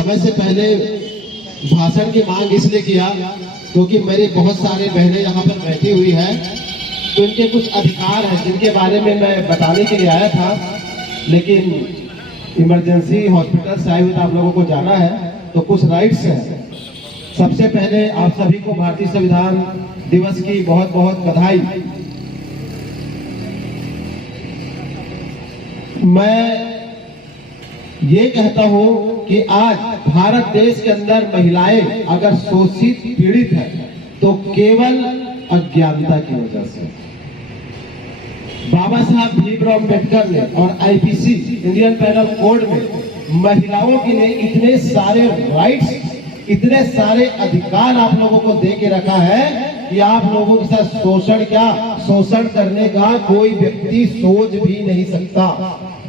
समय से पहले भाषण की मांग इसलिए किया क्योंकि मेरी बहुत सारे बहनें यहाँ पर बैठी हुई है, तो इनके कुछ अधिकार हैं जिनके बारे में मैं बताने के लिए आया था, लेकिन इमरजेंसी हॉस्पिटल से आए हुए आप लोगों को जाना है, तो कुछ राइट्स हैं। सबसे पहले आप सभी को भारतीय संविधान दिवस की बहुत बहुत बधाई। मैं ये कहता हूं कि आज भारत देश के अंदर महिलाएं अगर शोषित पीड़ित है तो केवल अज्ञानता की वजह से। बाबा साहब भीमराव अम्बेडकर ने और आईपीसी इंडियन पैनल कोड में महिलाओं के लिए इतने सारे राइट्स, इतने सारे अधिकार आप लोगों को दे के रखा है कि आप लोगों के साथ शोषण क्या, शोषण करने का कोई व्यक्ति सोच भी नहीं सकता।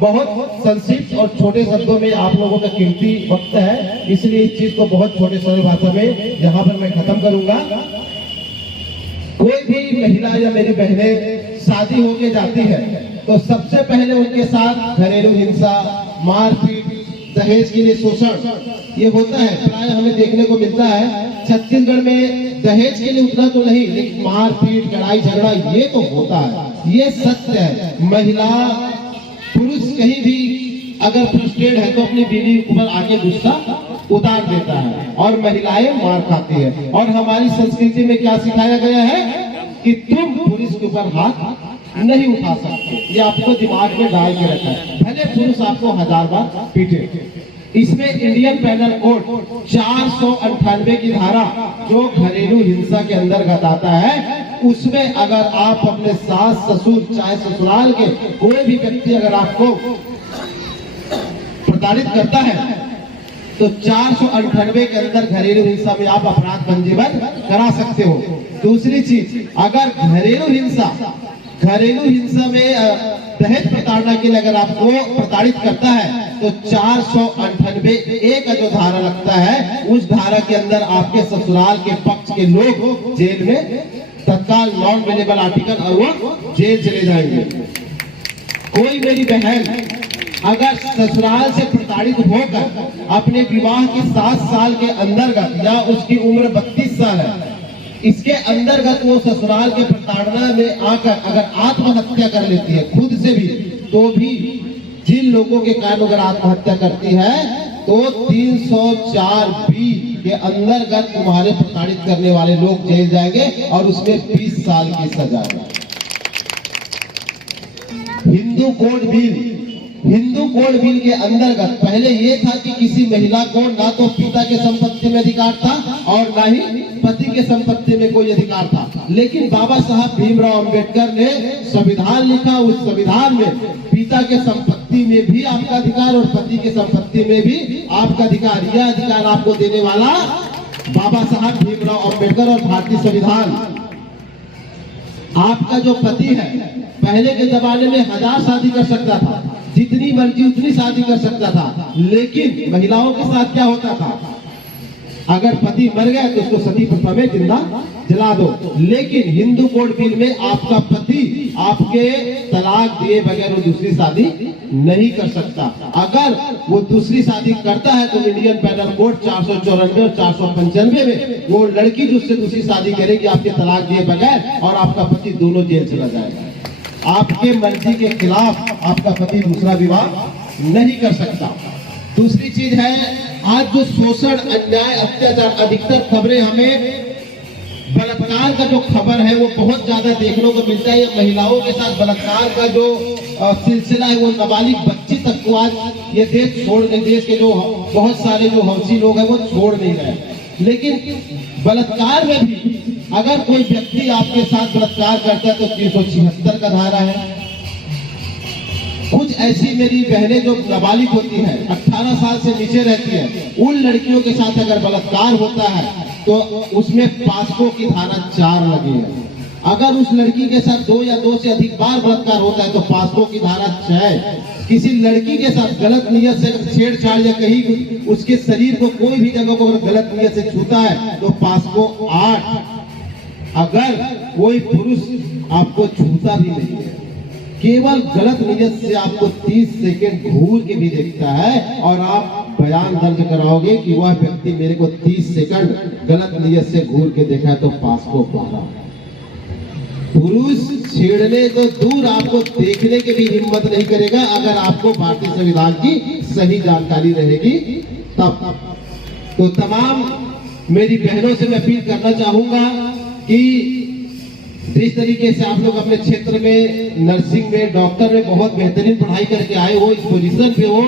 बहुत संक्षिप्त और छोटे शब्दों में आप लोगों का कीमती वक्त है, इसलिए इस चीज को बहुत छोटे सरल भाषा में यहाँ पर मैं खत्म करूंगा। कोई भी महिला या मेरी बहनें शादी होके जाती है तो सबसे पहले उनके साथ घरेलू हिंसा, मारपीट, दहेज के लिए शोषण ये होता है। प्राय हमें देखने को मिलता है छत्तीसगढ़ में दहेज के लिए उतना तो नहीं, लेकिन मारपीट, लड़ाई झगड़ा ये तो होता है, ये सत्य है। महिला पुरुष कहीं भी अगर फ्रस्ट्रेट है तो अपनी बीवी ऊपर आके गुस्सा उतार देता है और महिलाएं मार खाती है। और हमारी संस्कृति में क्या सिखाया गया है कि तुम पुरुष के ऊपर हाथ नहीं उठा सकते, ये आपको दिमाग में डाल के रखा है, भले पुरुष आपको 1000 बार पीटे। इसमें इंडियन पैनल कोड 498 की धारा जो घरेलू हिंसा के अंतर्गत आता है, उसमें अगर आप अपने सास ससुर चाहे ससुराल के कोई भी व्यक्ति अगर आपको प्रताड़ित करता है तो 498 के अंदर घरेलू हिंसा में आप अपराध पंजीबद्ध करा सकते हो। दूसरी चीज, अगर घरेलू हिंसा में दहेज प्रताड़ना के लिए अगर आपको प्रताड़ित करता है तो 498A का जो धारा लगता है, उस धारा के अंदर आपके ससुराल के पक्ष के लोग जेल में तत्काल नॉन अवेलेबल आर्टिकल और वो जेल चले जाएंगे। कोई मेरी बहन अगर ससुराल से प्रताड़ित होकर अपने विवाह के 7 साल के अंतर्गत या उसकी उम्र 32 साल है, इसके अंतर्गत वो ससुराल के प्रताड़ना में आकर अगर आत्महत्या कर लेती है खुद से भी, तो भी जिन लोगों के कारण अगर आत्महत्या करती है तो 304B के अंतर्गत तुम्हारे प्रताड़ित करने वाले लोग जेल जाएंगे और उसमें 20 साल की सजा है। हिंदू कोड बिल के अंतर्गत पहले ये था कि किसी महिला को ना तो पिता के संपत्ति में अधिकार था और ना ही पति के संपत्ति में कोई अधिकार था, लेकिन बाबा साहब भीमराव अम्बेडकर ने संविधान लिखा, उस संविधान में पिता के संपत्ति में भी आपका अधिकार और पति के संपत्ति में भी आपका अधिकार, यह अधिकार आपको देने वाला बाबा साहब भीमराव अम्बेडकर और भारतीय संविधान। आपका जो पति है पहले के जमाने में 1000 शादी कर सकता था, जितनी मर्जी उतनी शादी कर सकता था, लेकिन महिलाओं के साथ क्या होता था, अगर पति मर गया तो उसको सती प्रथा में जिंदा जला दो। लेकिन हिंदू कोड बिल में आपका पति आपके तलाक दिए बगैर वो दूसरी शादी नहीं कर सकता। अगर वो दूसरी शादी करता है तो इंडियन पैनल कोड 494 और 495 में वो लड़की जिससे दूसरी शादी करेगी आपके तलाक दिए बगैर और आपका पति दोनों जेल चला जाएगा। आपके मर्जी के खिलाफ आपका पति दूसरा विवाह नहीं कर सकता। दूसरी चीज है, आज जो शोषण, अन्याय, अत्याचार, अधिकतर खबरें हमें बलात्कार का जो खबर है वो बहुत ज्यादा देखने को मिलता है। महिलाओं के साथ बलात्कार का जो सिलसिला है वो नाबालिग बच्ची तक को आज ये देश छोड़ गए, देश के जो बहुत सारे जो हौसी लोग हैं वो छोड़ नहीं रहे। लेकिन बलात्कार में भी अगर कोई व्यक्ति आपके साथ बलात्कार करता है तो 376 का धारा है। कुछ ऐसी मेरी बहनें जो नाबालिग होती हैं, 18 साल से नीचे रहती हैं, उन लड़कियों के साथ अगर बलात्कार होता है तो उसमें पास्को की धारा 4 लगी है। अगर उस लड़की के साथ 2 या 2 से अधिक बार बलात्कार होता है तो पास्को की धारा 6। किसी लड़की के साथ गलत नियत से छेड़छाड़ या कहीं उसके शरीर को कोई भी जगह को अगर गलत नियत से छूता है तो पास्को 8। अगर कोई पुरुष आपको छूता भी नहीं है, केवल गलत नियत से आपको 30 सेकंड घूर के भी देखता है और आप बयान दर्ज कराओगे कि वह व्यक्ति मेरे को 30 सेकंड गलत नियत से घूर के देखा है तो पासको 12। पुरुष छेड़ने तो दूर, आपको देखने की भी हिम्मत नहीं करेगा अगर आपको भारतीय संविधान की सही जानकारी रहेगी तब। तो तमाम मेरी बहनों से मैं अपील करना चाहूंगा कि जिस तरीके से आप लोग अपने क्षेत्र में नर्सिंग में, डॉक्टर में बहुत बेहतरीन पढ़ाई करके आए हो, इस पोजीशन पे हो,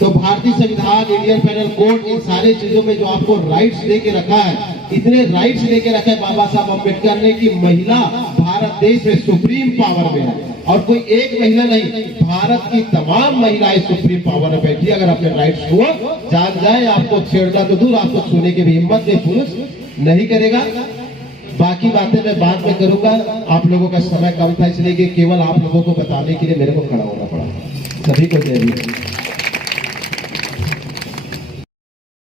तो भारतीय संविधान, इंडियन पैनल कोड, इन सारे चीजों में जो आपको राइट्स दे के रखा है, इतने राइट्स दे के रखे बाबा साहब अम्बेडकर ने कि महिला भारत देश में सुप्रीम पावर में है। और कोई एक महिला नहीं, भारत की तमाम महिलाएं सुप्रीम पावर में बैठी। अगर अपने राइट्स को जान जाए, आपको छेड़ना तो दूर, आपको छूने की भी हिम्मत नहीं पुरुष नहीं करेगा। बाकी बातें मैं बाद में करूंगा, आप लोगों का समय कम था इसलिए कि केवल आप लोगों को बताने के लिए मेरे को खड़ा होना पड़ा। सभी को जय हिंद।